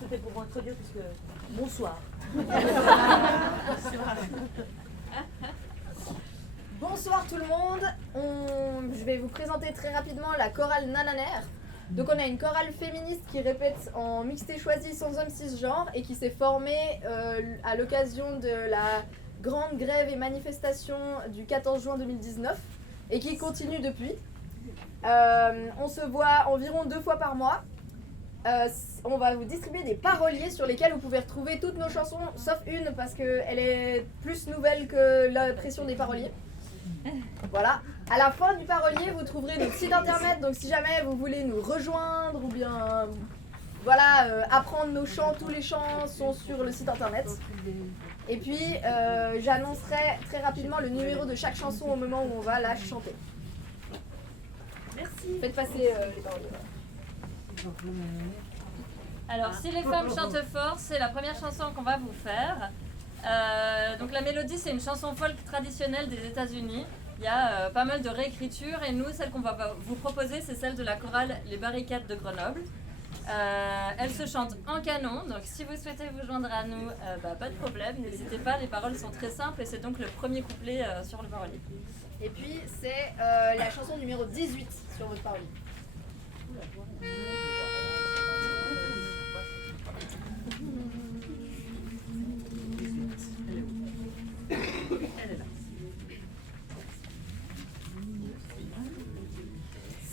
C'était pour introduire parce que bonsoir. Bonsoir tout le monde. Je vais vous présenter très rapidement la chorale Nananer. Donc on a une chorale féministe qui répète en mixité choisie sans homme cisgenre et qui s'est formée à l'occasion de la grande grève et manifestation du 14 juin 2019 et qui continue depuis. On se voit environ 2 fois par mois. On va vous distribuer des paroliers sur lesquels vous pouvez retrouver toutes nos chansons, sauf une parce qu'elle est plus nouvelle que la pression des paroliers. Voilà. À la fin du parolier, vous trouverez notre site internet, donc si jamais vous voulez nous rejoindre ou bien apprendre nos chants, tous les chants sont sur le site internet. Et puis j'annoncerai très rapidement le numéro de chaque chanson au moment où on va la chanter. Merci. Faites passer les paroliers. Alors, si les femmes chantent fort, c'est la première chanson qu'on va vous faire. Donc la mélodie, c'est une chanson folk traditionnelle des États-Unis. Il y a pas mal de réécritures et nous, celle qu'on va vous proposer, c'est celle de la chorale Les Barricades de Grenoble. Elle se chante en canon, donc si vous souhaitez vous joindre à nous, pas de problème, n'hésitez pas, les paroles sont très simples et c'est donc le premier couplet sur le parolier. Et puis c'est la chanson numéro 18 sur votre parolier.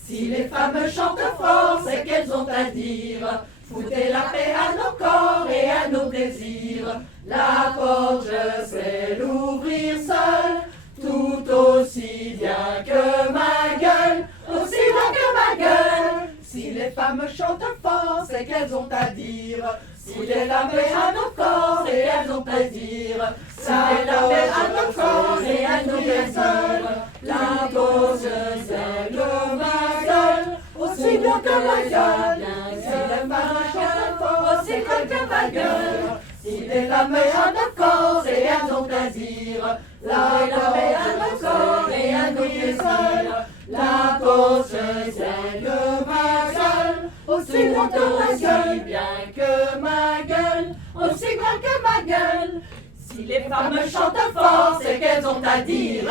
Si les femmes chantent fort, c'est qu'elles ont à dire. Foutez la paix à nos corps et à nos désirs. La porte, je sais l'ouvrir seule, tout aussi bien que ma gueule, aussi bien que ma gueule. Si les femmes chantent fort, c'est qu'elles ont à dire. Foutez la paix à nos corps et elles ont plaisir. Foutez la paix à nos corps et à nos désirs. La porte, je sais que ma gueule, aussi bien que ma gueule. Si les femmes chantent fort, aussi bien que ma gueule. Si les femmes chantent fort et elles ont à dire. La paix à nos corps et à nos désirs. La porte, je sais que ma gueule, aussi bien que ma gueule, aussi bien que ma gueule. Si les femmes chantent fort, c'est qu'elles ont à dire.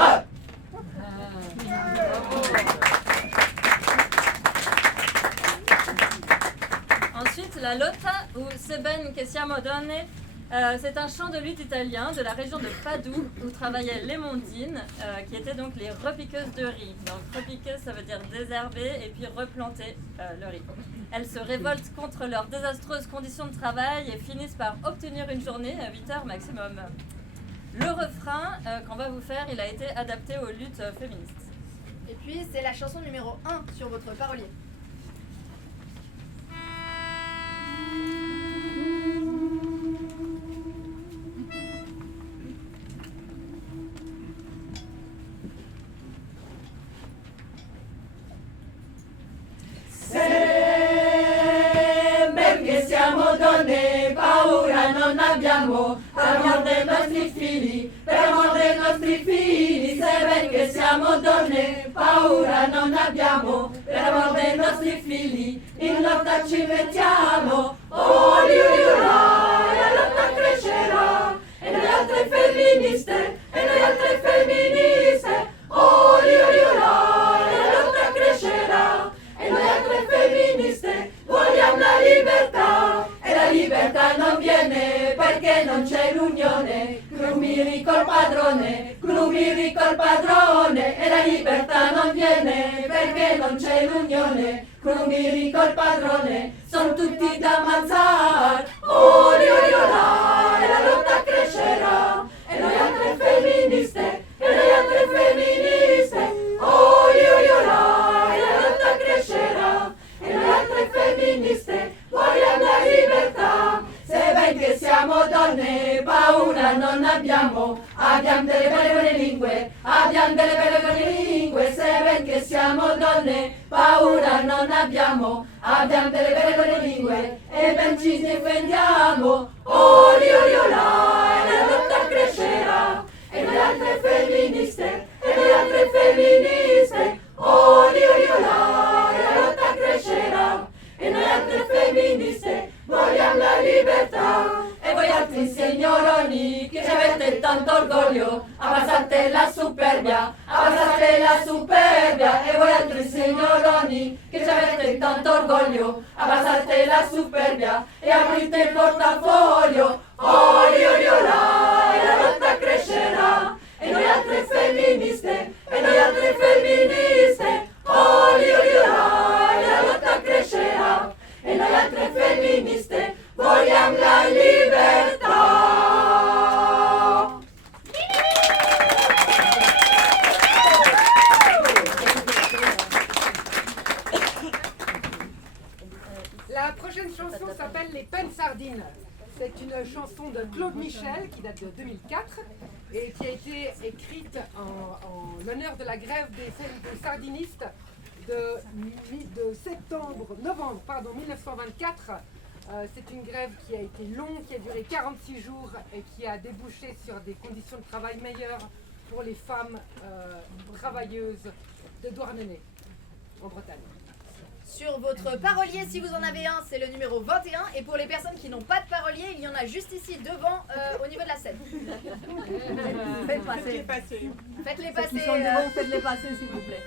Ensuite, la Lotta ou Se ben che siamo donne, c'est un chant de lutte italien de la région de Padoue où travaillaient les Mondines, qui étaient donc les repiqueuses de riz. Donc repiqueuse, ça veut dire désherber et puis replanter le riz. Elles se révoltent contre leurs désastreuses conditions de travail et finissent par obtenir une journée à 8 heures maximum. Le refrain qu'on va vous faire, il a été adapté aux luttes féministes. Et puis c'est la chanson numéro 1 sur votre parolier. Non abbiamo per amor dei nostri figli, per amor dei nostri figli, se ben che siamo donne, paura non abbiamo, per amor dei nostri figli, in lotta ci mettiamo, oh liuliula, e la lotta crescerà, e noi altre femministe, e noi altre femministe, oh liuliula, e la lotta crescerà, e noi altre femministe, vogliamo la libertà. E la libertà non viene perché non c'è l'unione, Crumiri col padrone, Crumiri col padrone. E la libertà non viene perché non c'è l'unione, Crumiri col padrone, son tutti da ammazzare. Oh lioliola, e la lotta crescerà, e noi altre femministe, e noi altre femministe. Oh lioliola, e la lotta crescerà, e noi altre femministe, vogliamo la libertà. Se ben che siamo donne, paura non abbiamo, abbiamo delle belle buone lingue, abbiamo delle belle buone lingue. Se ben che siamo donne, paura non abbiamo, abbiamo delle belle buone lingue, e ben ci difendiamo. Oh lioliola, e la lotta crescerà, e noi altre femministe, e noi altre femministe. Oh lioliola, e la lotta crescerà, e noi altre femministe, vogliamo altri signoroni che ci avete tanto orgoglio, abbassate la superbia e voi altri signoroni che ci avete tanto orgoglio, abbassate la superbia e aprite il portafoglio. Oli, oli, olà, e la lotta crescerà, e noi altre femministe, oli, oli, olà, e la lotta crescerà, e noi altre femministe vogliamo la libertà. La prochaine chanson s'appelle Les Peines Sardines. C'est une chanson de Claude Michel qui date de 2004 et qui a été écrite en l'honneur de la grève des sardinistes de novembre 1924. C'est une grève qui a été longue, qui a duré 46 jours et qui a débouché sur des conditions de travail meilleures pour les femmes travailleuses de Douarnenez, en Bretagne. Sur votre parolier, si vous en avez un, c'est le numéro 21. Et pour les personnes qui n'ont pas de parolier, il y en a juste ici devant, au niveau de la scène. Faites passer. Faites-les Ceux passer. qui sont devant, faites-les passer, s'il vous plaît.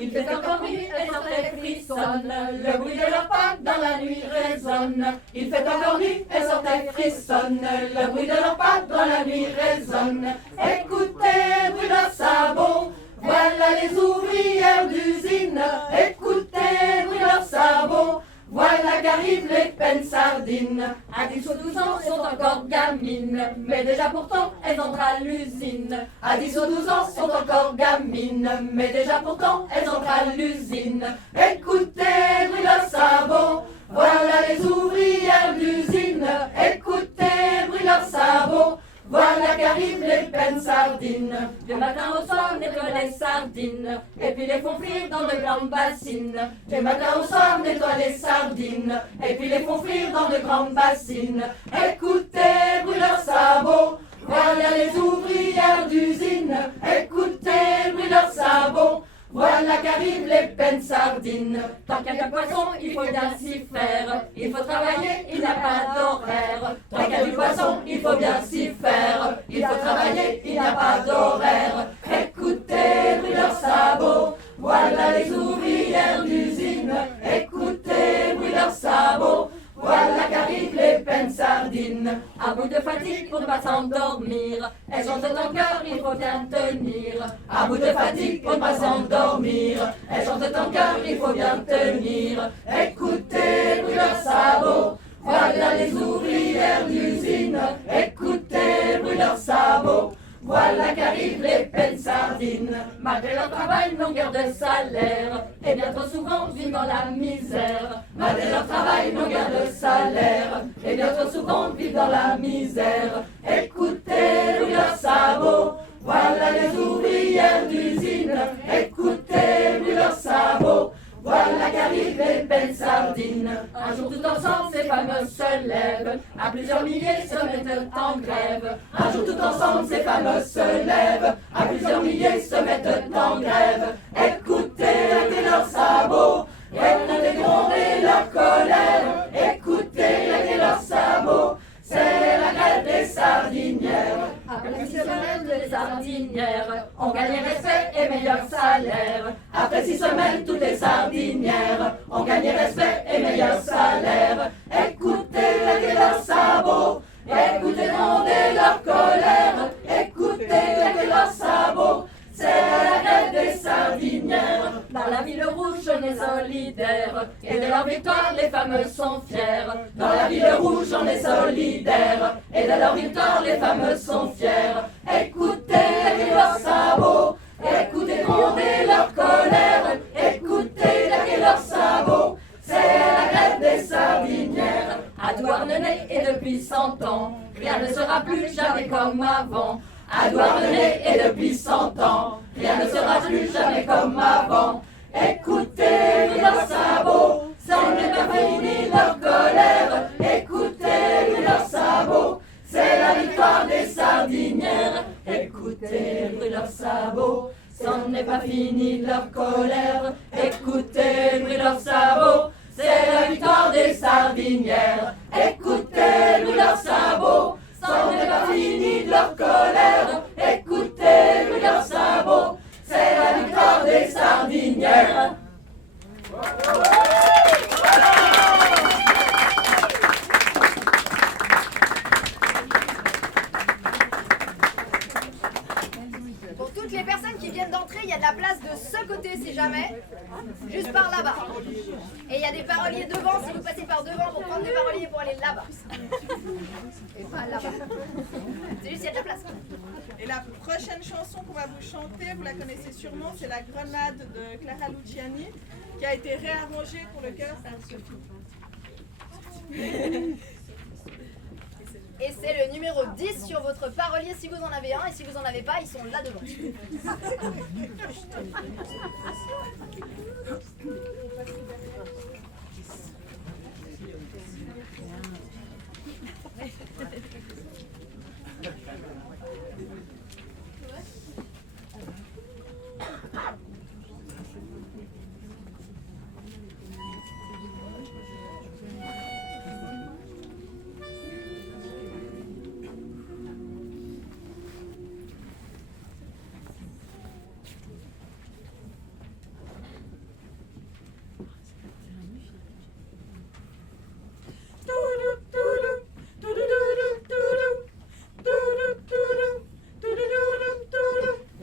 Il fait encore nuit et leur tête frissonne, le bruit de leurs pas dans la nuit résonne. Il fait encore nuit et leur tête frissonne, le bruit de leurs pas dans la nuit résonne. Écoutez, bruit leurs sabots, voilà les ouvrières d'usine. Écoutez, bruit leurs sabots, voilà qu'arrivent les peines sardines. À 10 ou 12 ans, sont encore gamines, mais déjà pourtant, elles entrent à l'usine. À 10 ou 12 ans, sont encore gamines, mais déjà pourtant, elles entrent à l'usine. Écoutez, bruit leurs sabots, voilà les ouvrières d'usine. Écoutez, bruit leurs sabots, voilà qu'arrivent les peines sardines. Du matin au soir, nettoient les sardines, et puis les font frire dans de grandes bassines. Du matin au soir, nettoient les sardines, et puis les font frire dans de grandes bassines. Écoutez, bruit leurs sabots, voilà les ouvrières d'usine. Écoutez, bruit leurs sabots, voilà qu'arrivent les peines sardines. Tant qu'il y a du poisson, il faut bien s'y faire. Il faut travailler, il n'y a pas d'horaire. Tant qu'il y a du poisson, il faut bien s'y faire. Il faut travailler, il n'y a pas d'horaire. Écoutez, bruit leurs sabots, voilà les ouvrières d'usine. Écoutez, bruit leurs sabots, voilà qu'arrivent les peines sardines. À bout de fatigue pour ne pas s'endormir, elles ont tout en cœur, il faut bien tenir. À bout de fatigue pour ne pas s'endormir, elles ont tout en cœur, il faut bien tenir. Écoutez, bruit leurs sabots, voilà les ouvrières d'usine. Écoutez, bruit leurs sabots, voilà qu'arrivent les peines sardines. Malgré leur travail, longueur de salaire, et bien trop souvent vivent dans la misère. Malgré leur travail, longueur de salaire, et bien trop souvent vivent dans la misère. Écoutez, bruit leurs sabots, voilà les ouvrières d'usine. Écoutez, bruit leurs sabots, voilà qu'arrivent les peines sardines. Un jour tout ensemble, ces fameux se lèvent, à plusieurs milliers se mettent en grève. Un jour tout ensemble, ces fameux se lèvent, à plusieurs milliers se mettent en grève. Écoutez leurs sabots, écoutez gronder leur colère. Écoutez leurs sabots, c'est la grève des sardinières. Après 6 semaines de sardinières, on gagne respect et meilleur salaire. Après 6 semaines, toutes les sardinières, on gagne respect et meilleur salaire. Écoutez leurs sabots, écoutez gronder leur colère. Écoutez leurs sabots, c'est la grève des sardinières. Dans la ville rouge, on est solidaire, et de leur victoire, les fameux sont fiers. Dans la ville rouge, on est solidaire, et de leur victoire, les fameux sont fiers. Écoutez leurs sabots, écoutez gronder leur colère. Écoutez leurs sabots, c'est la grève des sardinières. À Douarnenez, et depuis 100 ans, rien ne sera plus jamais comme avant. À Douarnenez, et depuis 100 ans, rien ne sera plus jamais comme avant. Écoutez leurs sabots, ça n'est pas fini leur colère. Écoutez leurs sabots, c'est la victoire des sardinières. Écoutez Écoutez le bruit de leurs sabots, c'en n'est pas fini de leur colère. Écoutez le bruit de leurs sabots, c'est la victoire des sardinières. Écoutez le bruit de leurs sabots, c'en n'est pas fini de leur colère. Écoutez le bruit de leurs sabots, c'est la victoire des sardinières. Pour toutes les personnes qui viennent d'entrer, il y a de la place de ce côté si jamais, juste par là-bas. Et il y a des paroliers devant si vous passez par devant pour prendre des paroliers pour aller là-bas. Et pas là-bas. C'est juste il y a de la place. Et la prochaine chanson qu'on va vous chanter, vous la connaissez sûrement, c'est La Grenade de Clara Luciani, qui a été réarrangée pour le chœur par Sophie. Et c'est le numéro 10 sur votre parolier si vous en avez un. Et si vous en avez pas, ils sont là devant.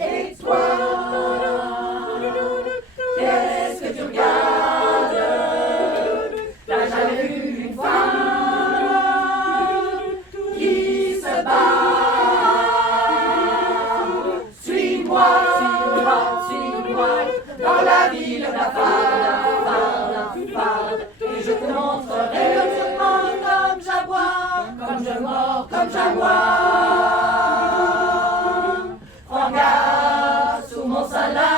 Et toi, qu'est-ce que tu regardes? T'as jamais vu une femme qui se bat? Suis-moi, suis-moi, suis-moi, dans la ville de la farde, et je te montrerai comme je mens, comme j'aboie, comme je mords, comme j'aboie. Prends garde, sous mon sein la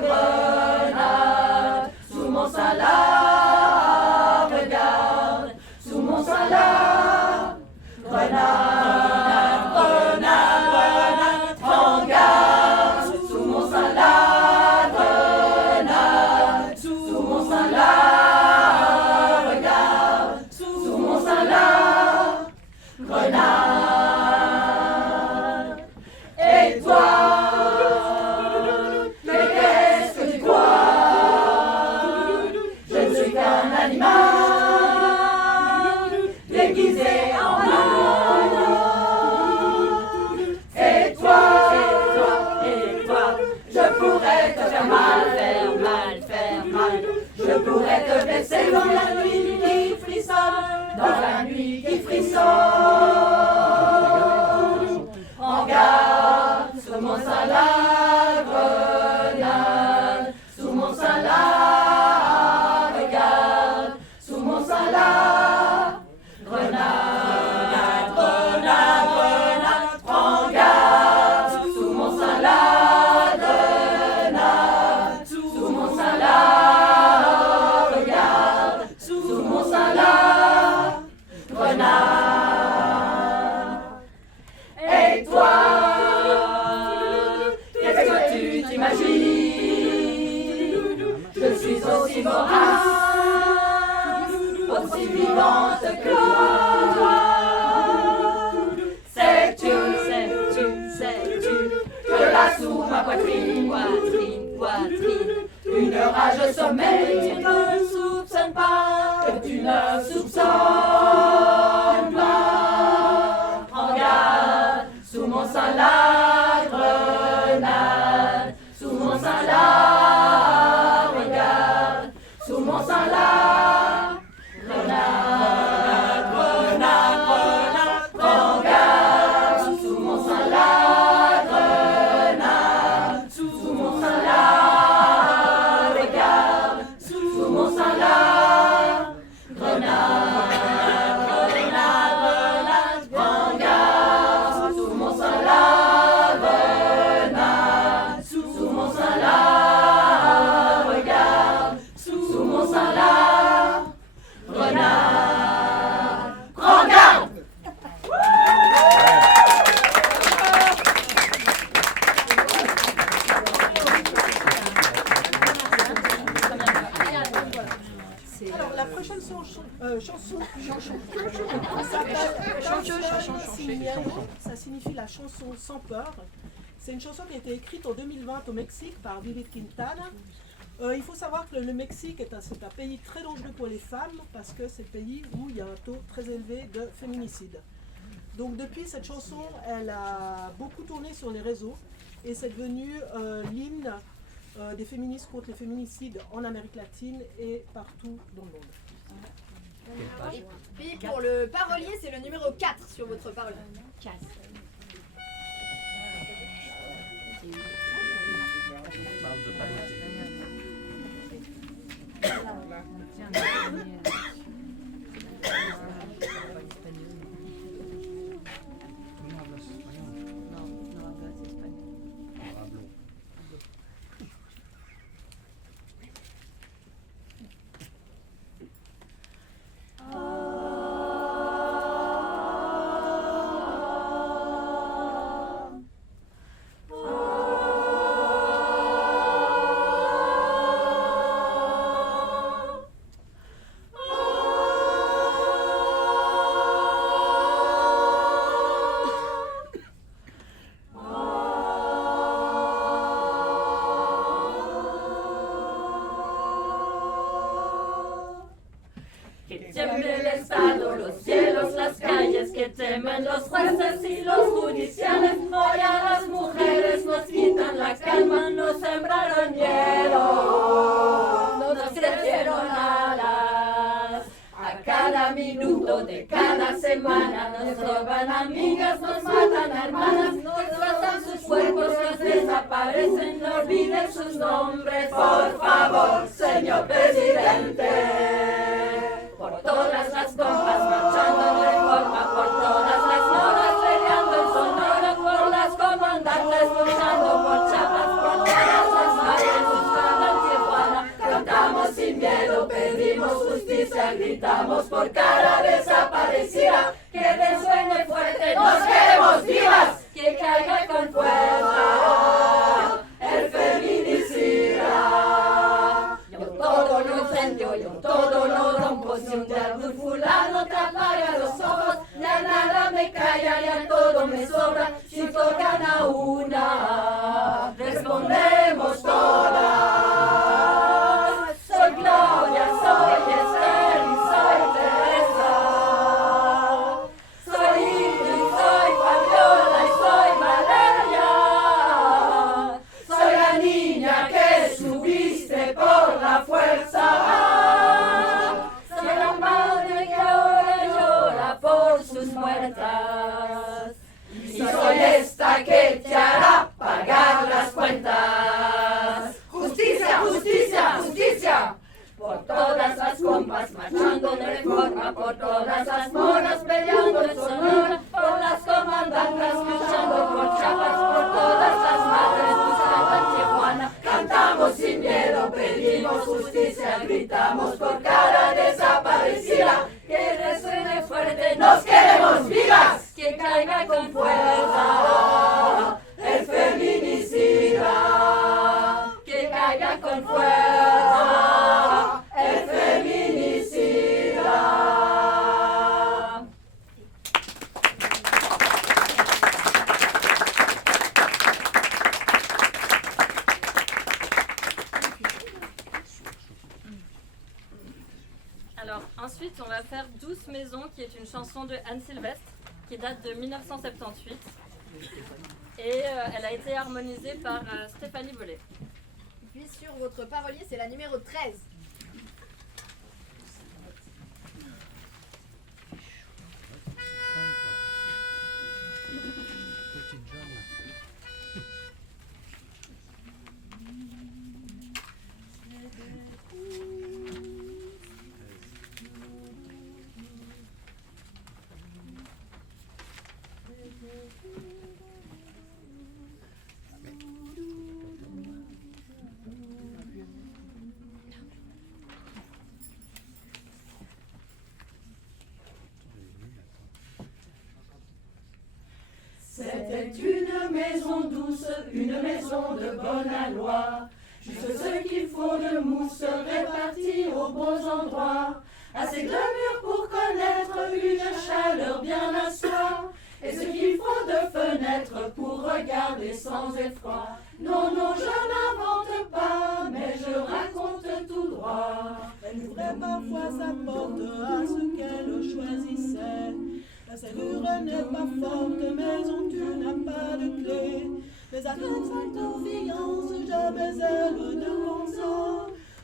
grenade, sous mon sein la regarde, sous mon sein la grenade, grenade, grenade. Prends garde, sous mon sein la grenade, sous mon sein la regarde, sous mon sein la grenade. Et toi, mais qu'est-ce que tu crois? Je ne suis qu'un animal déguisé en homme. Et toi, je pourrais te faire mal, faire mal. Je pourrais te blesser dans la nuit qui frissonne, dans la nuit qui frissonne. En garde, sous mon sein la grenade, sous mon sein la regarde, sous mon sein la grenade, grenade, grenade. Prends garde, sous mon sein la grenade, sous mon sein la regarde, sous mon sein la grenade. Et toi, qu'est-ce que tu t'imagines? Je suis aussi vorace, aussi vivante que toi. Sais-tu que là sous ma poitrine, une rage sommeille? Tu ne soupçonnes pas, que tu ne soupçonnes pas. Prends garde, sous mon sein la grenade, sous mon sein la regarde, sous mon sein la grenade, grenade, grenade. Prends garde, sous mon sein la grenade, sous mon sein la regarde, sous mon sein la grenade, grenade, grenade. Prends garde, sous mon sein la Ça signifie la chanson sans peur. C'est une chanson qui a été écrite en 2020 au Mexique par Vivi Quintana. Il faut savoir que le Mexique c'est un pays très dangereux pour les femmes parce que c'est le pays où il y a un taux très élevé de féminicide. Donc depuis, cette chanson, elle a beaucoup tourné sur les réseaux et c'est devenu l'hymne des féministes contre les féminicides en Amérique latine et partout dans le monde. Et puis pour le parolier, c'est le numéro 4 sur votre parolier. Tiemble el Estado, los cielos, las calles, que temen los jueces y los judiciales. Hoy a las mujeres nos quitan la calma, nos sembraron miedo, nos crecieron alas. A cada minuto de cada semana nos roban amigas, nos matan hermanas, nos desplazan sus cuerpos, nos desaparecen, no olviden sus nombres, por favor, señor presidente. Por todas las compas marchando en Reforma, por todas las moras peleando en Sonora, por las comandantes luchando por Chiapas, por todas las madres buscando en Tijuana. Cantamos sin miedo, pedimos justicia, gritamos por cada desaparecida. Que resuene fuerte, nos queremos vivas, que caiga con fuerza el feminicida. Yo todo lo incendio, yo todo lo rompo. Si un día algún fulano te apaga los ojos, ya nada me calla, ya todo me sobra. Si tocan a una, respondemos todas. Soy Claudia, soy Esther y soy Teresa. Soy Ingrid, soy Fabiola y soy Valeria. Soy la niña que subiste por la fuerza. Soy la madre que ahora llora por sus muertas. Y soy esta que te hará pagar las cuentas. Justicia, justicia, justicia. Por todas las compas marchando en Reforma, por todas las moras peleando en Sonora, por las comandantas luchando por Chiapas, por todas las madres buscando en Tijuana. Cantamos sin miedo, pedimos justicia, gritamos por cada desaparecida. Que resuene fuerte, nos queremos vivas, que caiga con fuerza el feminicida. Que caiga con fuerza el feminicida. Alors ensuite on va faire Douce Maison qui est une chanson de Anne Sylvestre qui date de 1978 et elle a été harmonisée par Stéphanie Bollet. Puis sur votre parolier, c'est la numéro 13. C'était une maison douce, une maison de bonne aloi. Juste ce qu'il faut de mousse réparti aux bons endroits. assez de murs pour connaître une chaleur bien à soi, et ce qu'il faut de fenêtres pour regarder sans effroi. Non, non, je n'invente pas, mais je raconte tout droit. Elle ouvrait parfois sa porte à ce qu'elle choisissait. La serrure n'est pas forte, mais on tu n'as pas de clé. Mais avec sa confiance, jamais elle ne pensa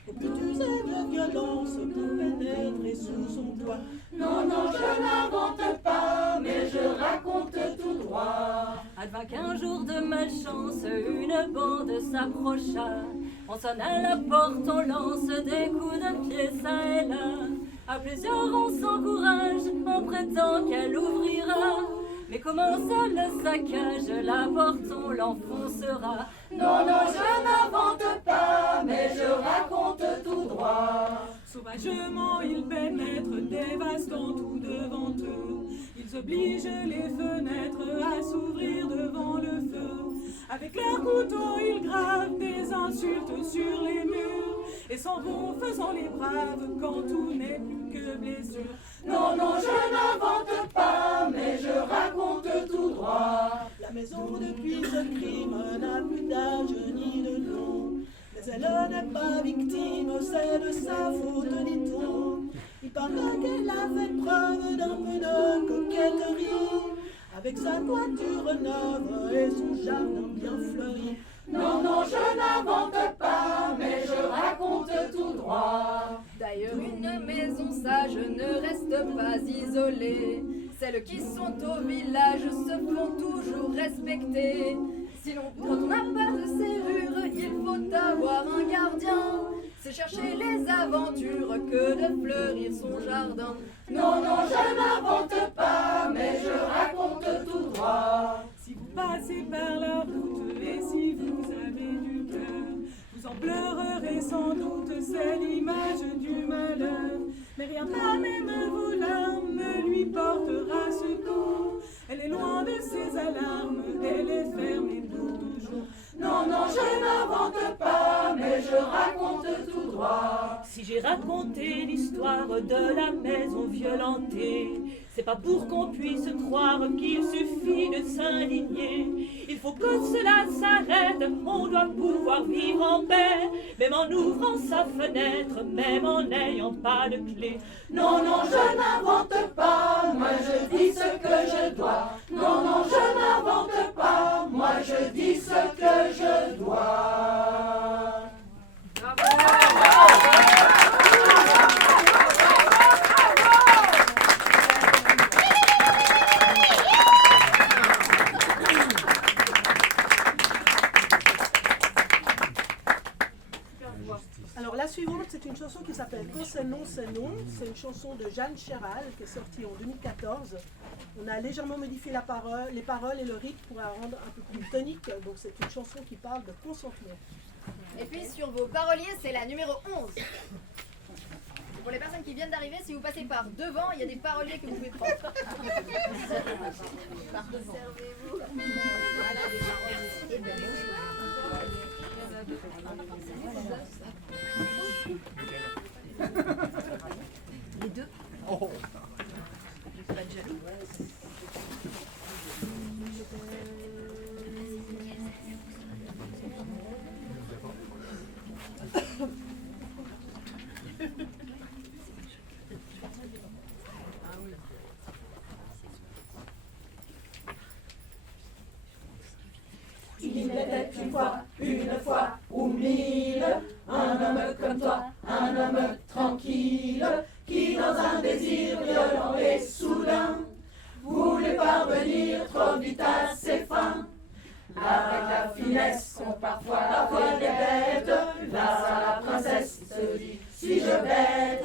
au but d'user de violence pour pénétrer sous son toit. Non, non, je n'invente pas, mais je raconte tout droit. Advint qu'un jour de malchance, une bande s'approcha. On sonne à la porte, on lance des coups de pied ça et là. À plusieurs on s'encourage en prétendant qu'elle ouvrira. Mais comment ça le saccage, la porte on l'enfoncera. Non, non, je n'invente pas, mais je raconte tout droit. Sauvagement ils pénètrent, dévastant tout devant eux. Ils obligent les fenêtres à s'ouvrir devant le feu. Avec leurs couteaux ils gravent des insultes sur les murs et s'en vont faisant les braves quand tout n'est plus que blessure. Non, non, je n'invente pas, mais je raconte tout droit. La maison depuis ce crime n'a plus d'âge ni de nom. Mais elle n'est pas victime, c'est de sa faute, dit-on. Il paraît qu'elle a fait preuve d'un peu de coquetterie, avec sa toiture neuve et son jardin bien fleuri. Non, non, je n'invente pas, mais je raconte tout droit. D'ailleurs, une maison sage ne reste pas isolée. Celles qui sont au village se font toujours respecter. Sinon, quand on n'a pas de serrure, il faut avoir un gardien. C'est chercher les aventures que de fleurir son jardin. Non, non, je n'invente pas, mais je raconte tout droit. Si vous passez par la route et si vous avez du cœur, vous en pleurerez sans doute, c'est l'image du malheur. Mais rien pas même vos larmes ne lui portera secours. Elle est loin de ses alarmes, elle est fermée pour toujours. Non, non, je n'invente pas, mais je raconte tout droit. Si j'ai raconté l'histoire de la maison violentée, c'est pas pour qu'on puisse croire qu'il suffit de s'indigner. Il faut que cela s'arrête, on doit pouvoir vivre en paix, même en ouvrant sa fenêtre, même en n'ayant pas de clé. Non, non, je n'invente pas, moi je dis ce que je dois. Non, non, je n'invente pas, moi je dis ce que je dois. Alors la suivante, c'est une chanson qui s'appelle Quand c'est non, c'est non. C'est une chanson de Jeanne Chéral qui est sortie en 2014. On a légèrement modifié les paroles et le rythme pour la rendre un peu plus tonique. Donc c'est une chanson qui parle de consentement. Et puis sur vos paroliers, c'est la numéro 11. Pour les personnes qui viennent d'arriver, si vous passez par devant, il y a des paroliers que vous pouvez prendre. Servez-vous. Et bien, les deux. Pas de jaloux. Il était une fois ou mille, un homme comme toi, un homme tranquille, qui dans un désir violent et soudain voulait parvenir trop vite à ses fins. Avec la finesse sont parfois des bêtes, la princesse se dit, si je bête,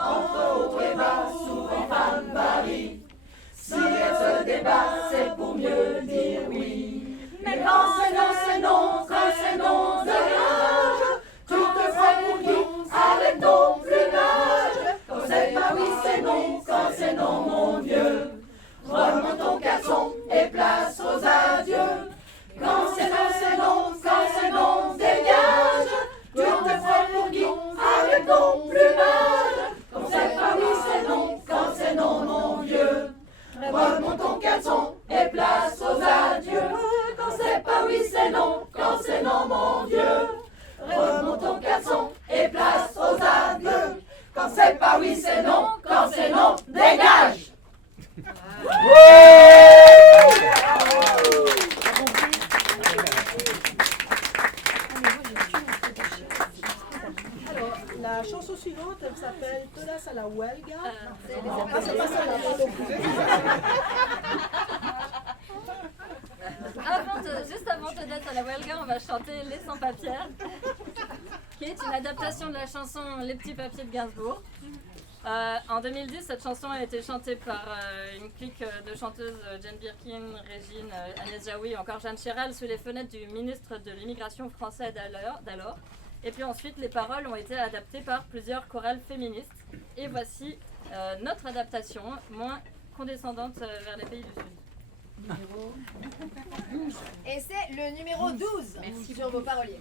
entre haut et bas, souvent femme varie. Si elle se débat, c'est pour mieux dire oui. Mais quand c'est non, c'est non, quand c'est non, dégage. Tu te ferais pour qui avec ton plumage? Quand c'est pas oui, c'est non, quand c'est non, mon Dieu. Remonte ton caleçon et place aux adieux. Quand c'est non, quand c'est non, dégage. Tu te ferais pour qui avec ton plumage? Quand c'est pas oui, caleçon et place aux adieux. Quand c'est pas oui, c'est non, quand c'est non, mon Dieu. Remonte ton caleçon et place aux adieux. Quand c'est pas oui, c'est non, quand c'est non, dégage. Alors, la chanson suivante, elle s'appelle Todas a la huelga. C'est C'est pas celle-là, pardon. Juste avant Todas a la huelga, on va chanter Les Sans-Papiers, qui est une adaptation de la chanson Les Petits Papiers de Gainsbourg. En 2010, cette chanson a été chantée par une clique de chanteuses Jane Birkin, Régine, Agnès Jaoui ou encore Jeanne Chéral sous les fenêtres du ministre de l'immigration français d'alors. Et puis ensuite, les paroles ont été adaptées par plusieurs chorales féministes. Et voici notre adaptation, moins condescendante vers les pays du Sud. Et c'est le numéro 12 sur vos paroliers.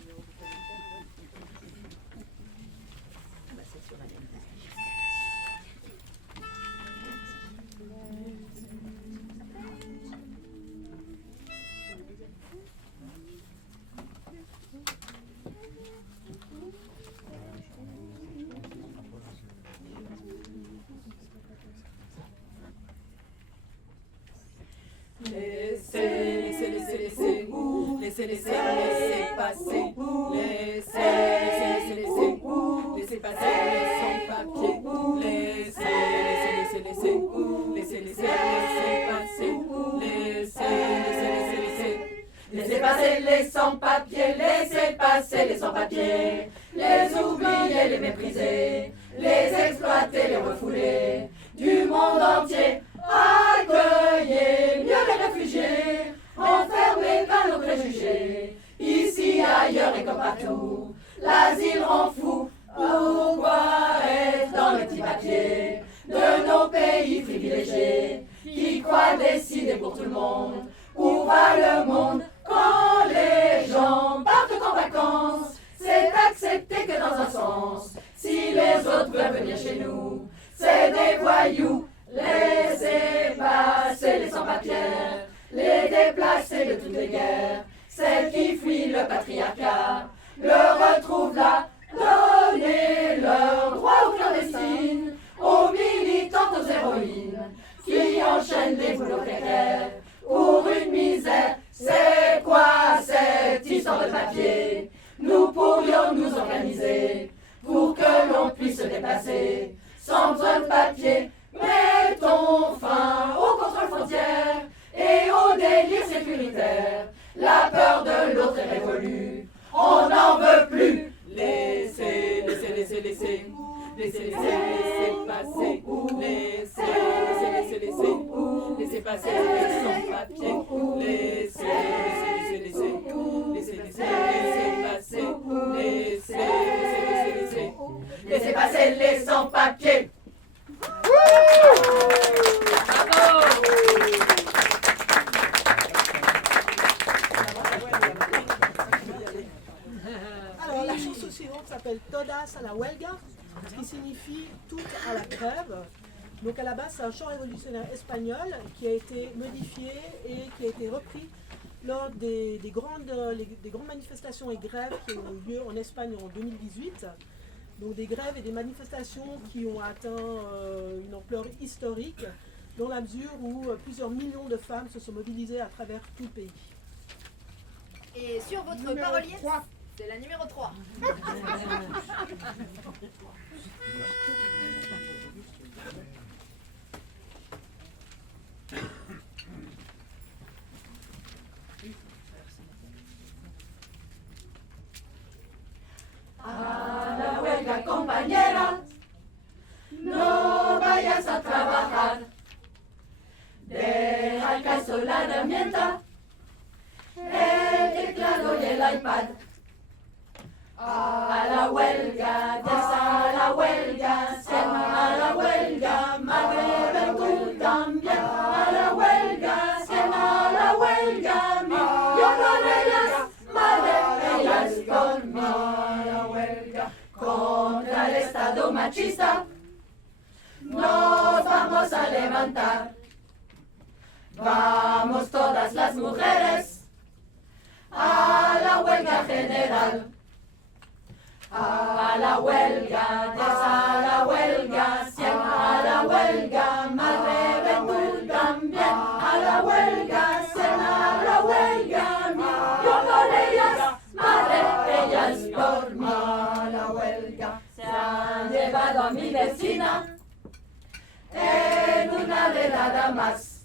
Laissez passer, laissez passer les sans-papiers, laissez passer les sans-papiers, laissez passer les sans-papiers, les oublier, les mépriser, les exploiter, les refouler, du monde entier, accueillez mieux les réfugiés, enfermés par nos préjugés, ici, ailleurs et comme partout, l'asile rend fou. Pourquoi être dans le petit papier de nos pays privilégiés qui croient décider pour tout le monde où va le monde quand les gens partent en vacances? C'est accepté que dans un sens, si les autres peuvent venir chez nous, c'est des voyous. Laissez passer les sans-papiers, les déplacés de toutes les guerres, celles qui fuient le patriarcat, le retrouvent là. Donnez leur droit aux clandestines, aux militantes, aux héroïnes, qui enchaînent les boulots précaires pour une misère. C'est quoi cette histoire de papier? Nous pourrions nous organiser pour que l'on puisse se déplacer sans besoin de papier. Mettons fin aux contrôles frontières et au délire sécuritaire. La peur de l'autre est révolue, on n'en veut plus. Laissez passer, laissez passer les sans-papiers, laissez passer les sans-papiers. Alors, la chanson suivante s'appelle Todas a la huelga, ce qui signifie toutes à la grève. Donc à la base, c'est un chant révolutionnaire espagnol qui a été modifié et qui a été repris lors des grandes manifestations et grèves qui ont eu lieu en Espagne en 2018. Donc des grèves et des manifestations qui ont atteint une ampleur historique dans la mesure où plusieurs millions de femmes se sont mobilisées à travers tout le pays. Et sur votre parolier, c'est la numéro 3. A la huelga, compañera, no vayas a trabajar. Deja al caso la herramienta, el teclado y el iPad. A la huelga, a la huelga, a la huelga, madre, ven tú también. A la huelga, a la huelga, yo con ellas, madre, ellas conmigo. A la huelga, contra el Estado machista, nos vamos a levantar. Vamos todas las mujeres a la huelga general. A la huelga, a la huelga, siempre a la huelga, madre ven tú también. A la huelga, siempre a la huelga, yo por ellas, madre, ellas por mí. A la huelga, se han llevado a mi vecina en una redada más.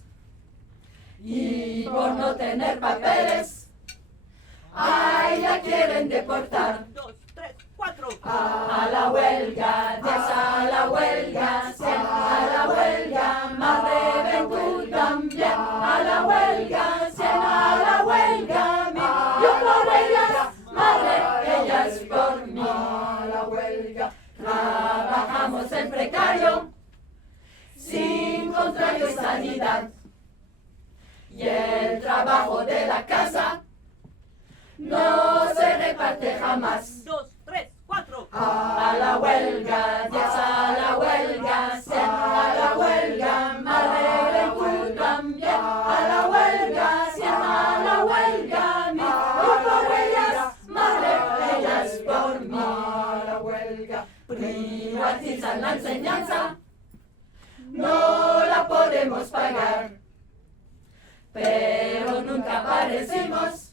Y por no tener papeles, ay, la quieren deportar. 2, 3, 4. A la huelga, a la huelga, siempre a la huelga, madre ven tú también. A la huelga, siempre a la huelga, yo por ellas, madre, ellas por mí. A la huelga, trabajamos en precario, sin contrato y sanidad. Y el trabajo de la casa no se reparte jamás. 2, 3, 4. A la huelga, a la huelga, siempre a la huelga, madre ven tú también. A la huelga, siempre a la huelga, yo por ellas, madre, ellas por mí. A la huelga, privatizan la enseñanza, no la podemos pagar, pero nunca aparecimos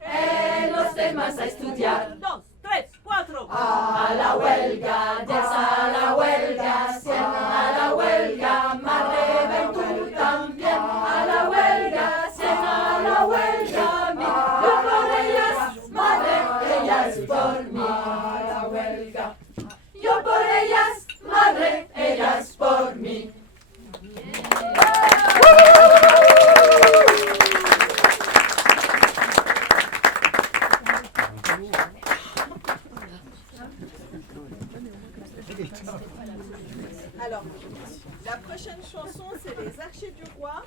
en los temas a estudiar. 2, 3, 4. A la huelga, a la huelga, siempre a la huelga, madre ven tú también. A la huelga, siempre a la huelga, yo por ellas, madre, ellas por mí. A la huelga, yo por ellas, madre, ellas por mí. Alors, la prochaine chanson, c'est Les Archers du Roi,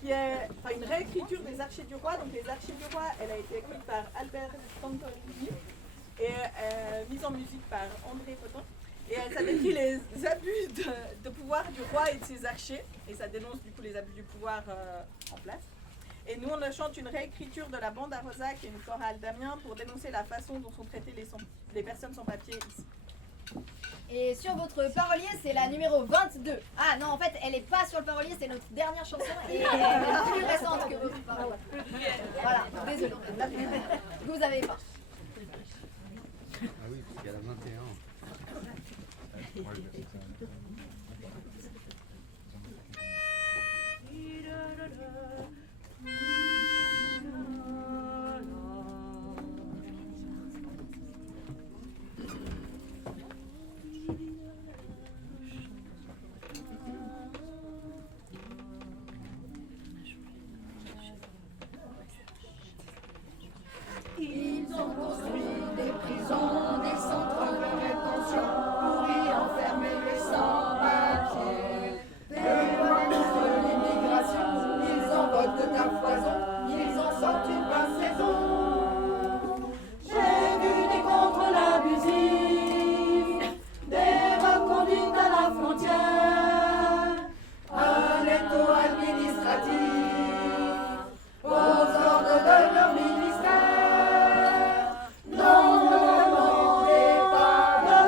qui est une réécriture des Archers du Roi. Donc, Les Archers du Roi, elle a été écrite par Albert Tantolini et mise en musique par André Poton. Et ça décrit les abus de pouvoir du roi et de ses archers. Et ça dénonce du coup les abus du pouvoir en place. Et nous, on chante une réécriture de la bande à Rosa, qui est une chorale d'Amiens, pour dénoncer la façon dont sont traitées les personnes sans papier ici. Et sur votre parolier, c'est la numéro 22. Ah non, en fait, elle n'est pas sur le parolier, c'est notre dernière chanson et elle est plus récente que votre parolier. Voilà, désolé. Vous avez pas. Ah oui, parce qu'elle a 21. Ils ont construit des prisons, des centres de rétention pour y enfermer les sans-papiers. Des ministres de l'immigration, ils en votent de ta foison, ils en sortent une bonne saison. J'ai vu des contrôles abusifs, des reconduites à la frontière, un étau administratif aux ordres de leur ministère. Non, ne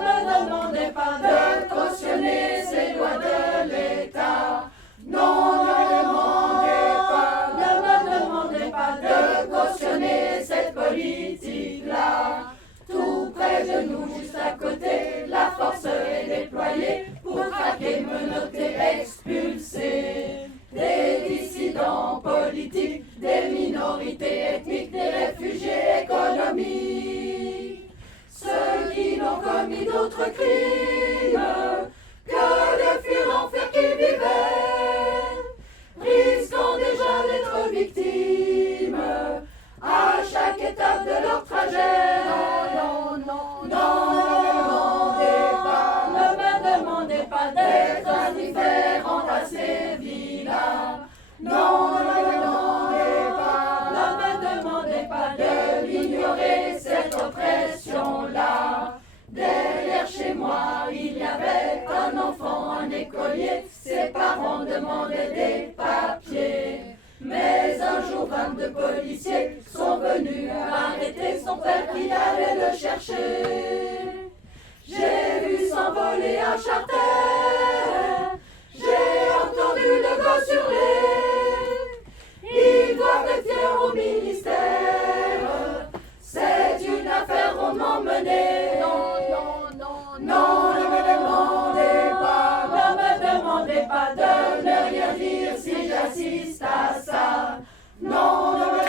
me demandez pas de cautionner ces lois de l'État. Non, ne me demandez pas de cautionner cette politique-là. Tout près de nous, juste à côté, la force est déployée pour traquer, menotter, expulser des dissidents politiques, des minorités ethniques, des réfugiés économiques. Ceux qui n'ont commis d'autres crimes que de fuir l'enfer qu'ils vivaient, risquant déjà d'être victimes à chaque étape de leur trajet. Ne me demandez pas d'être indifférente à ces vies-là. Non, ne me demandez pas de l'ignorer, cette oppression-là. Derrière chez moi, il y avait un enfant, un écolier. Ses parents demandaient des papiers. Mais un jour 22 policiers sont venus arrêter son père qui allait le chercher. J'ai vu s'envoler un charter, j'ai entendu le gosse hurler. Ils doivent être fiers au ministère, c'est une affaire rondement menée. Non, ne me demandez pas de ne rien dire si j'assiste à ça. Non, ne me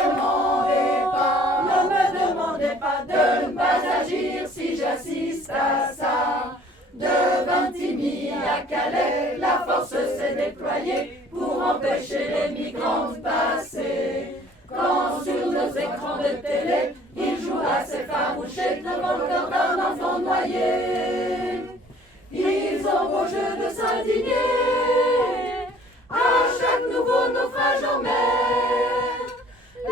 demandez pas de ne pas agir si j'assiste à ça. De Vintimille à Calais, la force s'est déployée pour empêcher les migrants de passer. Quand sur nos écrans de télé, ils jouent à s'effaroucher devant le corps d'un enfant noyé. Ils ont beau jeu de s'indigner à chaque nouveau naufrage en mer.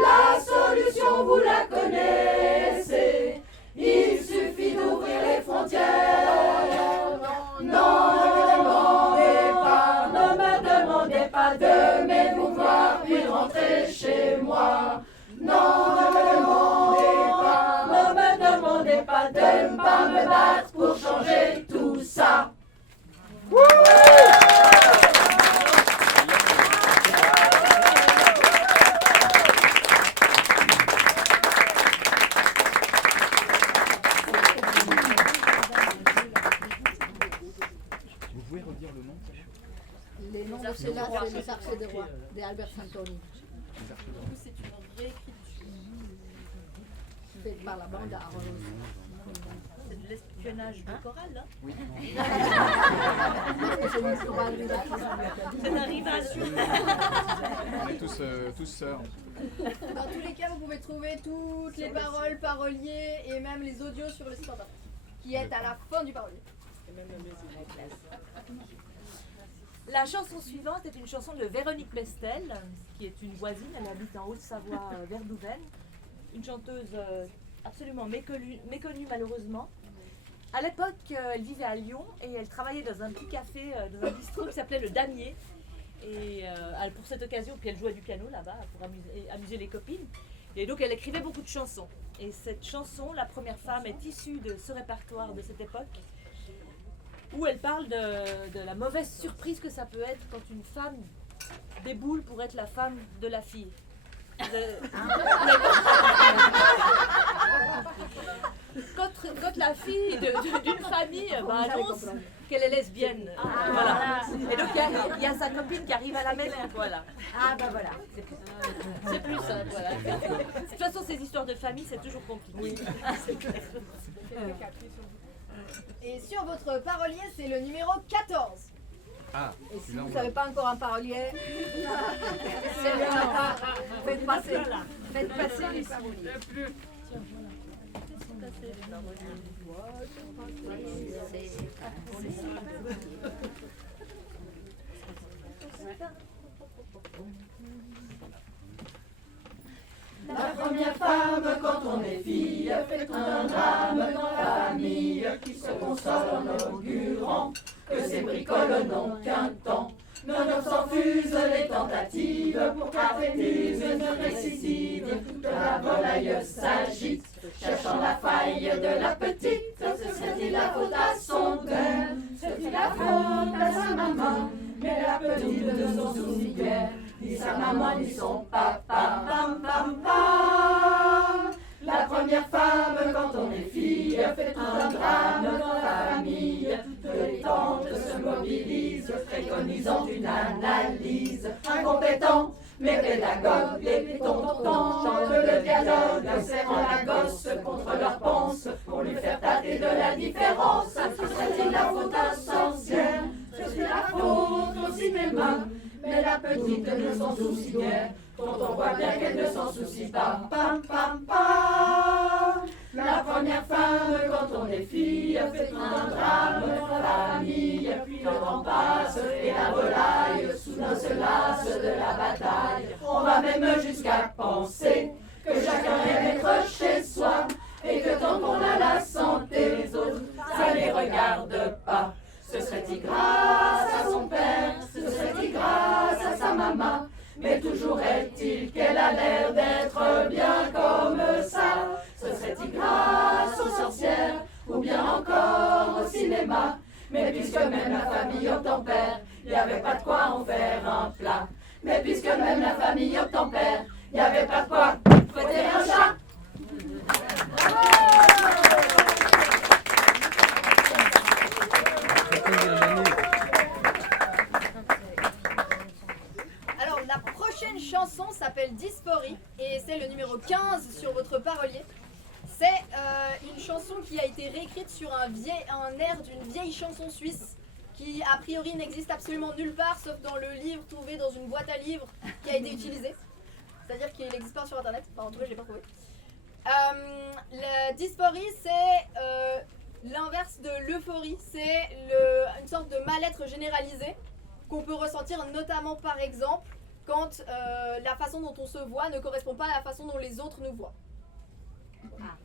La solution, vous la connaissez, il suffit d'ouvrir les frontières. Non, ne me demandez pas de m'émouvoir puis rentrer chez moi. Non, ne me demandez pas de ne pas me battre pour changer tout ça. Vous pouvez redire le nom? Les noms de ceux-là, c'est les archers de roi, d'Albert Santoni. C'est une réécriture. Fait par la bande à Rose. C'est de l'espionnage du choral, là. Oui. C'est un rival. On est tous sœurs. Dans tous les cas, vous pouvez trouver toutes les paroles, paroliers et même les audios sur le site internet, qui est à la fin du parolier. La chanson suivante est une chanson de Véronique Bestel, qui est une voisine, elle habite en Haute-Savoie, Verdouven. Une chanteuse absolument méconnue malheureusement. À l'époque, elle vivait à Lyon et elle travaillait dans un petit café, dans un bistrot qui s'appelait le Damier. Et pour cette occasion, puis elle jouait du piano là-bas pour amuser les copines. Et donc elle écrivait beaucoup de chansons. Et cette chanson, La première femme, est issue de ce répertoire de cette époque, où elle parle de la mauvaise surprise que ça peut être quand une femme déboule pour être la femme de la fille. Quand la fille d'une famille annonce qu'elle est lesbienne. Voilà. Et donc il y a sa copine qui arrive à la maison. Voilà. Ah bah voilà. C'est plus simple. Voilà. De toute façon, ces histoires de famille, c'est toujours compliqué. Oui. Et sur votre parolier, c'est le numéro 14. Ah, Et si vous ne savez pas encore un parolier, c'est le matin. Faites passer les paroliers. La première femme, quand on est fille, fait un drame dans la famille qui se console en augurant que ces bricoles n'ont qu'un temps. Non, s'enfusent les tentatives pour qu'affrétise une récidive. Toute la volaille s'agite, cherchant la faille de la petite. Ce serait-il la faute à son père? Serait-il la faute à sa maman? Mais la petite ne s'en soucie guère, ni sa maman ni son papa. Pam, pam, pam. La première femme, quand on est fille, fait un drame dans la famille. Toutes les tantes se mobilisent, préconisant une analyse. Incompétents, mais pédagogues, les tontons chantent le dialogue, serrant la gosse contre leur panse pour lui faire tâter de la différence. Serait-il la faute à sorcière? Serait-il la faute au cinéma? Mais la petite ne s'en soucie guère, quand on voit bien qu'elle ne s'en soucie pas. Pam, pam, pam. La première femme, quand on est fille, fait un drame dans la famille. Puis le temps passe et la volaille soudain se lasse de la bataille. On va même jusqu'à penser que chacun aime être chez soi, et que tant qu'on a la santé, les autres, ça les regarde pas. Ce serait-il grâce à son père? Ce numéro 15 sur votre parolier. C'est une chanson qui a été réécrite sur un air d'une vieille chanson suisse qui a priori n'existe absolument nulle part sauf dans le livre trouvé dans une boîte à livres qui a été utilisé. C'est-à-dire qu'il n'existe pas sur internet, enfin en tout cas je l'ai pas trouvé. La dysphorie c'est l'inverse de l'euphorie, c'est une sorte de mal-être généralisé qu'on peut ressentir notamment par exemple quand la façon dont on se voit ne correspond pas à la façon dont les autres nous voient. Ah,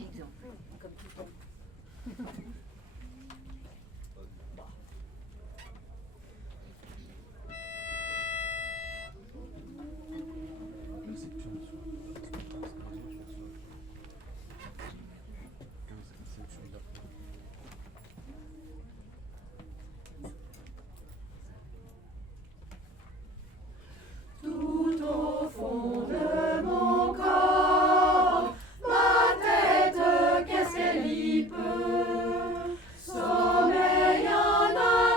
exemple, comme tout le temps. Tout au fond de mon corps, ma tête, qu'est-ce qu'elle y peut? Sommeil en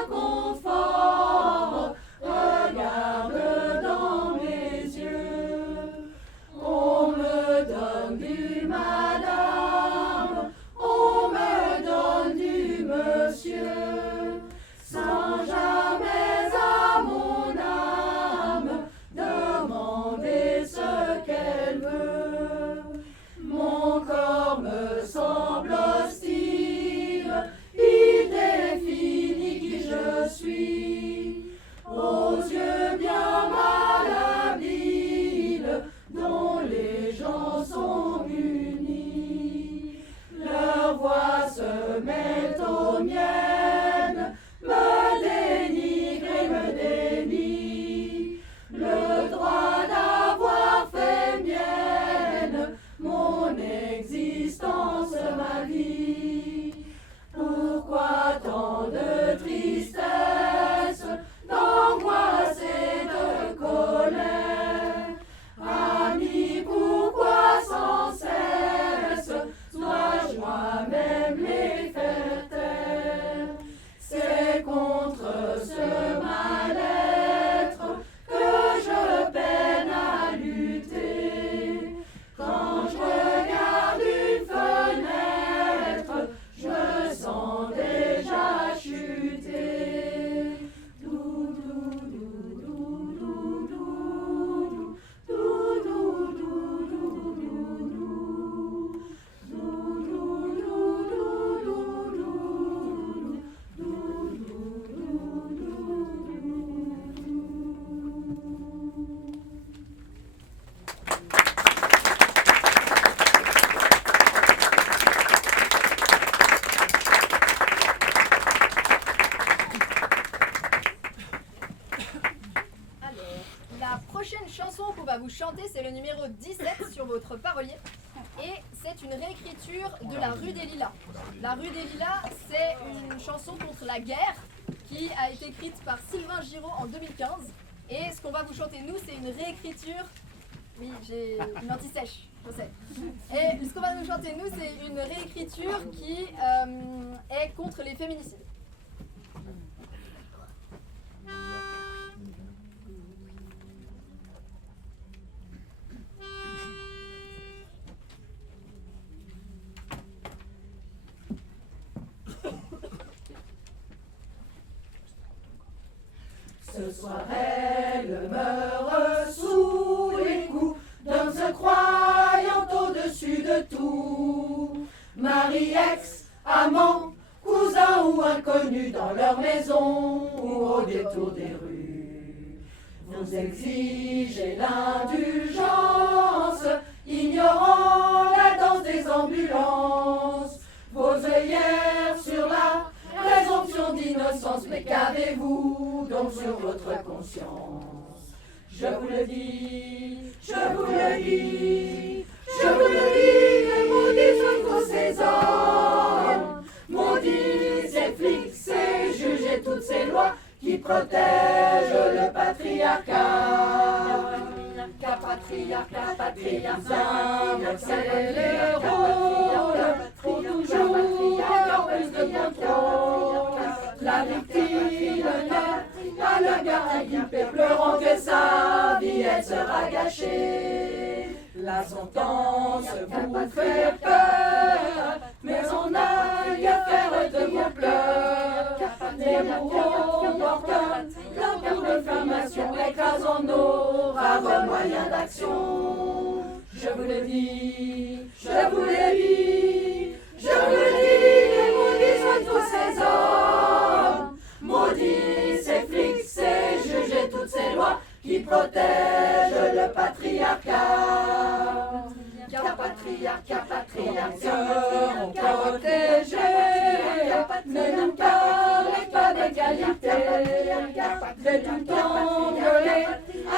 inconfort, regarde dans mes yeux. On me donne du madame, on me donne du monsieur, sans jamais à mon âme demander ce qu'elle veut. Mon corps me semble hostile, il définit qui je suis, aux yeux bien malhabiles dont les gens sont munis. Leur voix se mêle aux miennes, me dénigre et me dénie le droit d'avoir fait mienne mon existence, ma vie. Pourquoi tant de tristesse, d'angoisse et de colère? Amis, pourquoi sans cesse dois-je moi-même les faire taire? C'est contre ce mal-être que je peine à lutter. Quand je regarde une fenêtre, je me sens déjà chuter. Dou, dou, dou, dou, dou, dou, dou, dou, dou, dou, Alors, la prochaine chanson qu'on va vous chanter, c'est le numéro 17 sur votre parolier. Et c'est une réécriture de La Rue des Lilas. La Rue des Lilas, c'est une chanson contre la guerre qui a été écrite par Sylvain Giraud en 2015. Et ce qu'on va vous chanter, nous, c'est une réécriture. Oui, j'ai une anti-sèche, je sais. Et ce qu'on va nous chanter, nous, c'est une réécriture qui est contre les féminicides. Ce soir elle meurt sous les coups d'hommes se croyant au-dessus de tout. Mari, ex, amant, cousin ou inconnu dans leur maison ou au détour des rues. Vous exigez l'indulgence, ignorant la danse des ambulances. Vos œillères sur la présomption d'innocence, mais qu'avez-vous donc sur votre conscience? Je vous le dis, je vous le dis, je vous le dis, que maudits sont tous ces hommes, maudits ces flics, ces juges et toutes ces lois qui protègent le patriarcat. Patriarcat, patriarcat, c'est le rôle, pour toujours plus de contrôle. La victime n'a le garde qui pleurant que sa vie elle sera gâchée. La sentence vous fait peur, mais on a qu'à faire de vos pleurs. Les bourreaux portent leur pour d'inflammation, écrasant nos rares moyens d'action. Je vous le dis, je vous le dis, je vous le dis, les maudits sont tous ces hommes. Maudits ces flics, ces juges et toutes ces lois qui protègent le patriarcat. Car on protège, ne nous parlez pas d'égalité. De tout temps violé,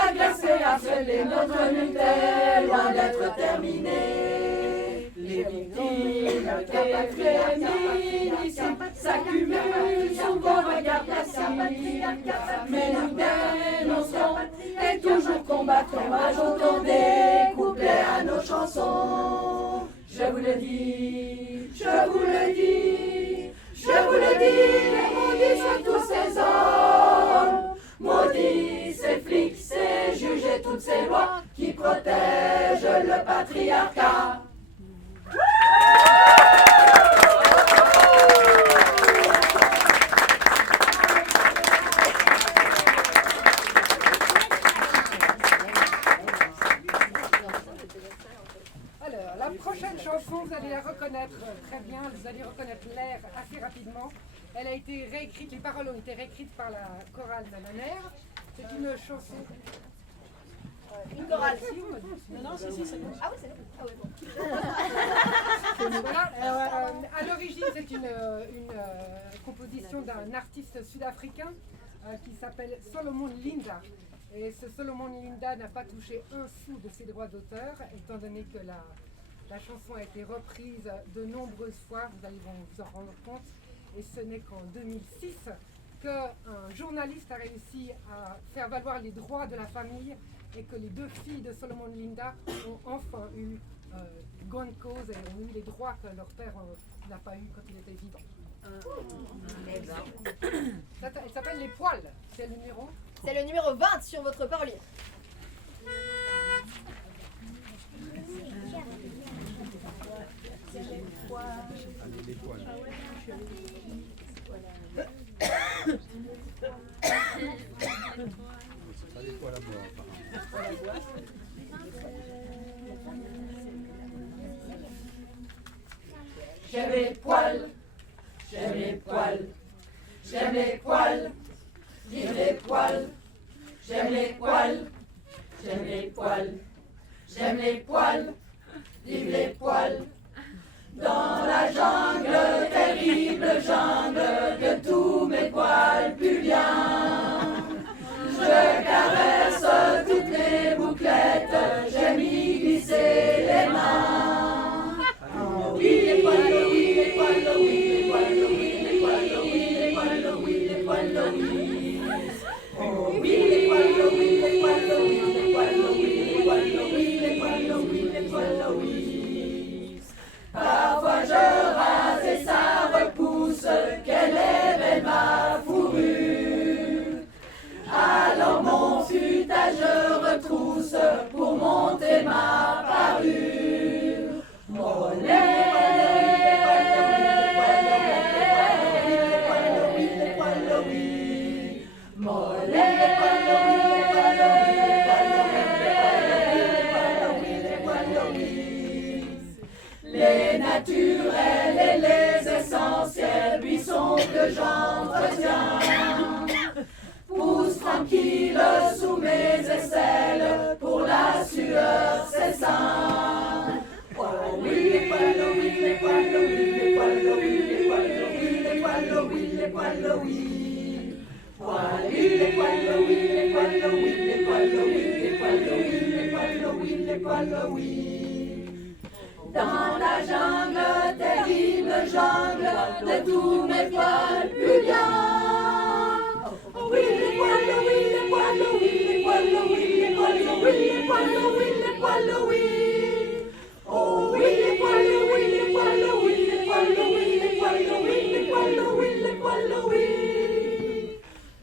agressé, harcelé, notre lutte est loin d'être terminée. Les victimes des féminicides s'accumulent sous vos regards placides. Mais nous dénonçons et toujours combattrons, ajoutons des couplets à nos chansons. Je vous le dis, je vous le dis, je vous le dis, les maudits sont tous ces hommes. Maudits ces flics, ces juges et toutes ces lois qui protègent le patriarcat. Alors, la prochaine chanson, vous allez la reconnaître très bien, vous allez reconnaître l'air assez rapidement. Elle a été réécrite, les paroles ont été réécrites par la chorale Nananer. C'est une chanson. Une chorale. Non, si, c'est bon. Ah oui, c'est bon. Ah ouais, bon. Voilà. À l'origine, c'est une composition d'un artiste sud-africain qui s'appelle Solomon Linda. Et ce Solomon Linda n'a pas touché un sou de ses droits d'auteur, étant donné que la chanson a été reprise de nombreuses fois, vous allez vous en rendre compte. Et ce n'est qu'en 2006 qu'un journaliste a réussi à faire valoir les droits de la famille et que les deux filles de Solomon Linda ont enfin eu gain de cause et ont eu les droits que leur père n'a pas eu quand il était vivant. Elle s'appelle Les Poils. C'est le numéro? C'est le numéro 20 sur votre parolier. Allez, les poils. C'est pas des poils à boire, apparemment. J'aime les poils, j'aime les poils, j'aime les poils, vive les poils, j'aime les poils, j'aime les poils, j'aime les poils, vive les poils. Dans la jungle, terrible jungle de tous mes poils puliens, je caresse toutes les bouclettes, j'aime y glisser les mains. Oh oui, les poils, oui, les poils, oui, les poils, oui, les poils, oui, les poils, oui. Oh oui, les poils, oui, les poils, oui, les poils, oui, les poils, oui, les poils, oui, les poils, oui. Parfois je rase et ça repousse, quelle est belle ma fourrure. Alors mon futage je retrousse pour monter ma parure. Mollet, les naturels et les essentiels, buissons que j'entretiens, poussent tranquille sous mes aisselles, pour la sueur c'est sain. Oh oui, les poils, oui, les poils, oui, les poils, oui, les poils, oui, les poils, oui, les poils, oui. Les poils, oui, les poils, oui, les poils, oui, les poils, oui, les poils, oui, les poils, oui. Dans la jungle, terrible jungle, de tous mes poils puliens. Oui, les poils, oui, les poils, oui, les poils, oui, les poils, oui, les poils, oui, les poils, oui. Oh oui, les poils, oui, les poils, oui, les poils, oui, les poils, oui, les poils, oui, les poils, oui.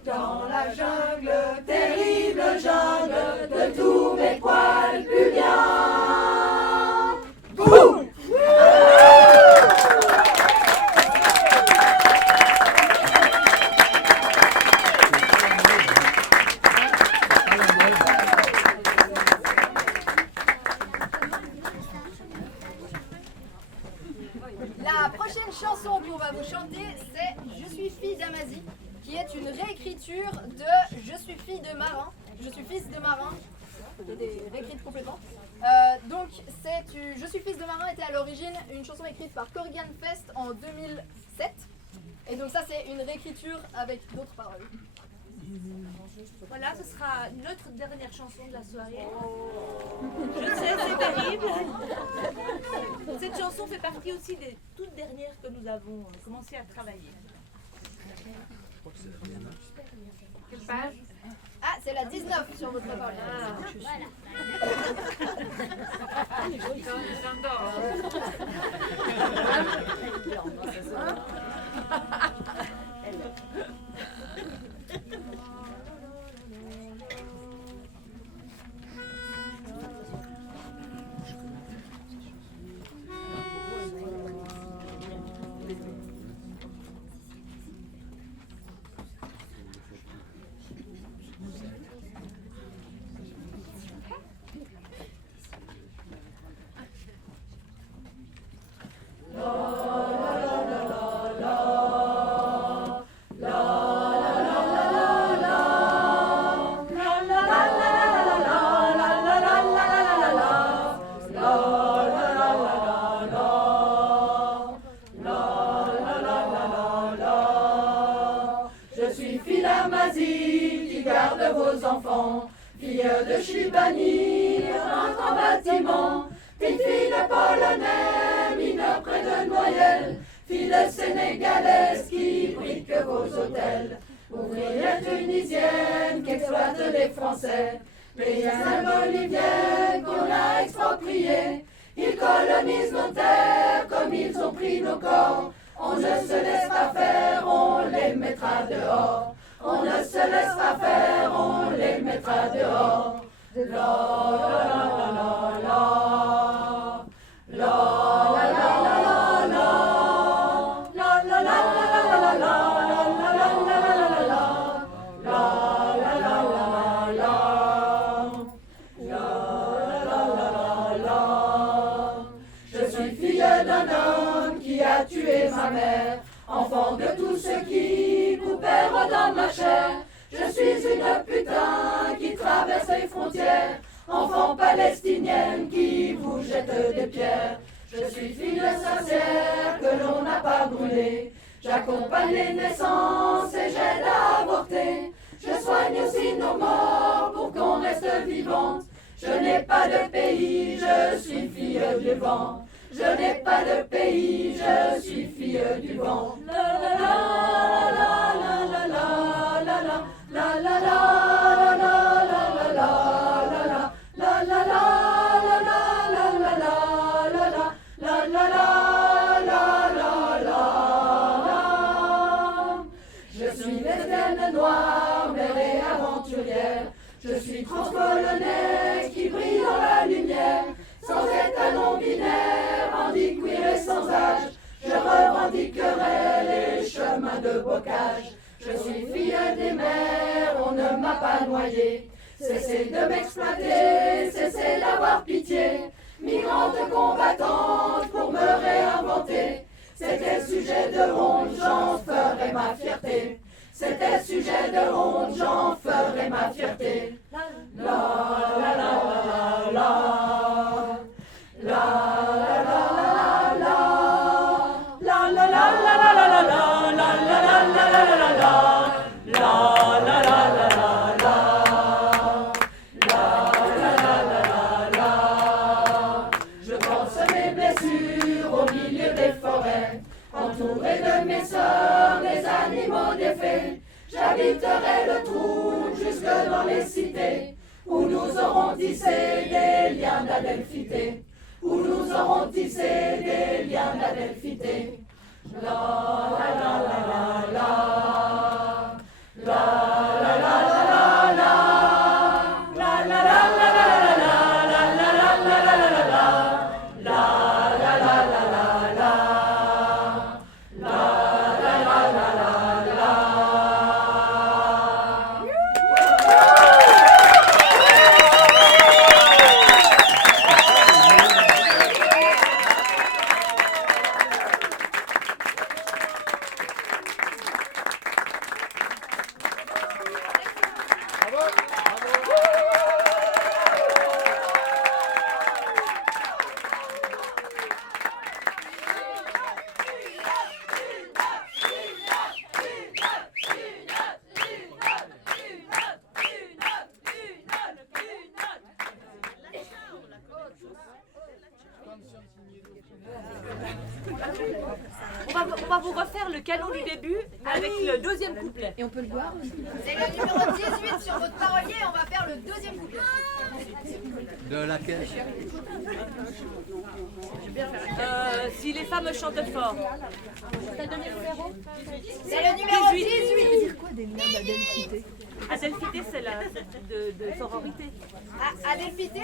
Dans la jungle, terrible jungle, de tous mes poils puliens. prochaine chanson qu'on va vous chanter, c'est Je suis fille d'Amazie, qui est une réécriture de Je suis fille de marin, Je suis fils de marin, qui a été réécrite complètement. Donc, Je suis fils de marin était à l'origine une chanson écrite par Corgan Fest en 2007. Et donc ça, c'est une réécriture avec d'autres paroles. Voilà, ce sera notre dernière chanson de la soirée. Je sais, c'est terrible. Cette chanson fait partie aussi des toutes dernières que nous avons commencé à travailler. Quelle page? Ah, c'est la 19 sur votre page. Vos enfants, fille de Chibani, un grand bâtiment, petite fille de Polonais, mineure près de Noyelles, fille de Sénégalaise qui brique vos hôtels, ouvrière tunisienne qui exploite les Français, paysanne bolivienne qu'on a expropriée, ils colonisent nos terres comme ils ont pris nos corps, on ne se laisse pas faire, on les mettra dehors. On ne se laisse pas faire, on les mettra dehors. La la la la la la la la la la la la la la. Je suis fille d'un homme qui a tué ma mère, enfant de tous ceux qui coupèrent dans ma chair. Je suis une putain qui traverse les frontières, enfant palestinienne qui vous jette des pierres. Je suis fille de sorcière que l'on n'a pas brûlée. J'accompagne les naissances et j'aide à avorter. Je soigne aussi nos morts pour qu'on reste vivante. Je n'ai pas de pays, je suis fille du vent. Je n'ai pas de pays, je suis fille du vent. La la la la la la la la la la la la la la la la je suis lesbienne noire, mère et aventurière. Je suis transpolonais qui brille dans la lumière. Sans étalon binaire, handi queer et sans âge, je revendiquerai les chemins de bocage. Je suis fille des mers, on ne m'a pas noyé. Cessez de m'exploiter, cessez d'avoir pitié. Migrante combattante pour me réinventer. C'était sujet de honte, j'en ferai ma fierté. C'était sujet de honte, j'en ferai ma fierté. La la la la la la la la la la la la je pense mes blessures au milieu des forêts, entouré de mes sœurs, des animaux défaits. J'habiterai le trou jusque dans les cités, où nous aurons tissé des liens d'adelphité, où nous aurons tissé des liens d'adelphité. La la la la la la la la la la la la On va vous refaire le canon du début, mais avec le deuxième couplet. Et on peut le boire? C'est le numéro 18 sur votre parolier, on va faire le deuxième couplet. De laquelle? Si les femmes chantent fort. C'est le numéro? C'est le numéro 18. C'est quoi des liens d'adelphité? Adelphité, c'est la de sororité. Adelphité,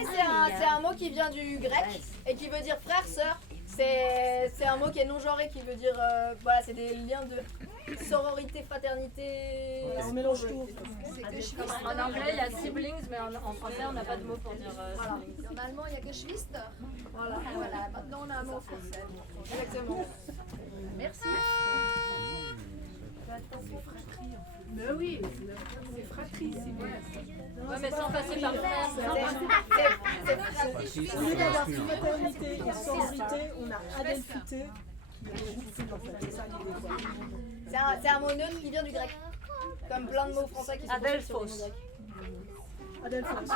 c'est un mot qui vient du grec et qui veut dire frère, sœur. C'est un mot qui est non genré, qui veut dire voilà, c'est des liens de sororité, fraternité. On mélange tout. En anglais, il y a siblings, mais en français, on n'a pas de mot pour dire siblings. En allemand, il n'y a que Schwester. Voilà. Maintenant, on a un mot français. Exactement. Merci. Mais oui, c'est fratrie, c'est vrai. Ouais, mais sans passer par frère. Au lieu d'avoir fraternité et sororité, on a adelphité qui est juste en fait. C'est ça l'idée. C'est un mot neutre qui vient du grec. Comme plein de mots français qui sont Adelphos. sur le grec. Adelphos.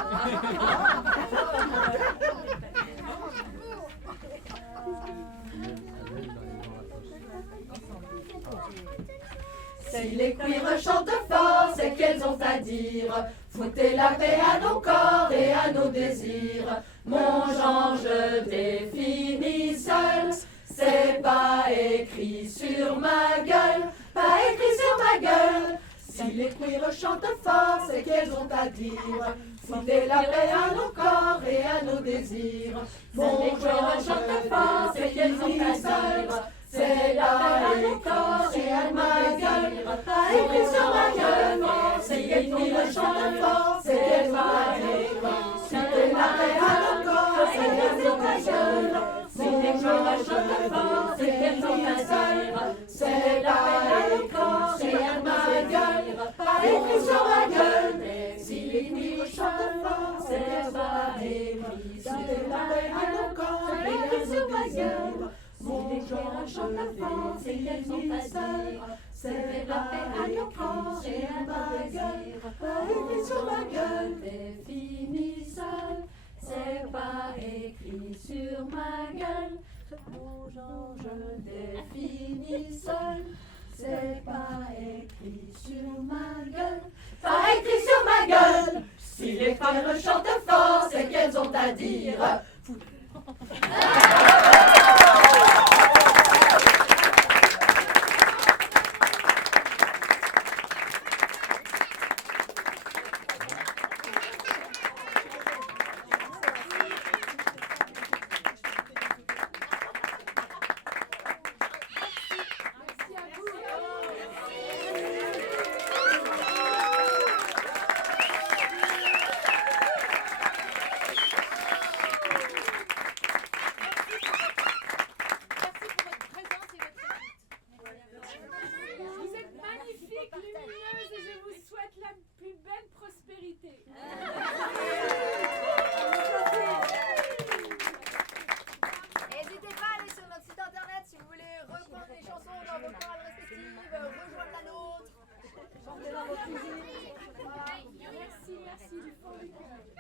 Si les cuivres chantent fort, c'est qu'elles ont à dire. Foutez la paix à nos corps et à nos désirs. Mon Jean, je définis seul. C'est pas écrit sur ma gueule, pas écrit sur ma gueule. Si les cuivres chantent fort, c'est qu'elles ont à dire. Foutez la paix à nos corps et à nos désirs. Mon Jean, je fort, c'est qu'elles ont à dire. C'est là les corps et à ma gueule, pas écrit sur ma gueule. C'est qu'elles cuivres chantent fort, c'est qu'elles ont à dire. Foutez la paix à nos corps, c'est qu'elles ont à gueule. Si les cuivres chantent fort, c'est qu'elles ont à dire. C'est là les corps et à ma gueule, pas écrit sur ma gueule. Si les cuivres chantent fort, c'est pas écrit. C'est la paix à nos corps et écrit sur ma gueule. Mon Jean chante fort, c'est qu'elles ont à dire. C'est la paix à nos corps et à ma gueule, pas écrit sur ma gueule. Définis seul, c'est pas écrit sur ma gueule. Mon Jean, je définis seul, c'est pas écrit sur ma gueule, pas écrit sur ma gueule. Si les femmes chantent fort, c'est qu'elles ont à dire. N'hésitez pas à aller sur notre site internet si vous voulez reprendre les chansons dans vos chorales respectives, rejoindre la nôtre, chanter dans vos cuisines. Voilà. Merci du fond du cœur.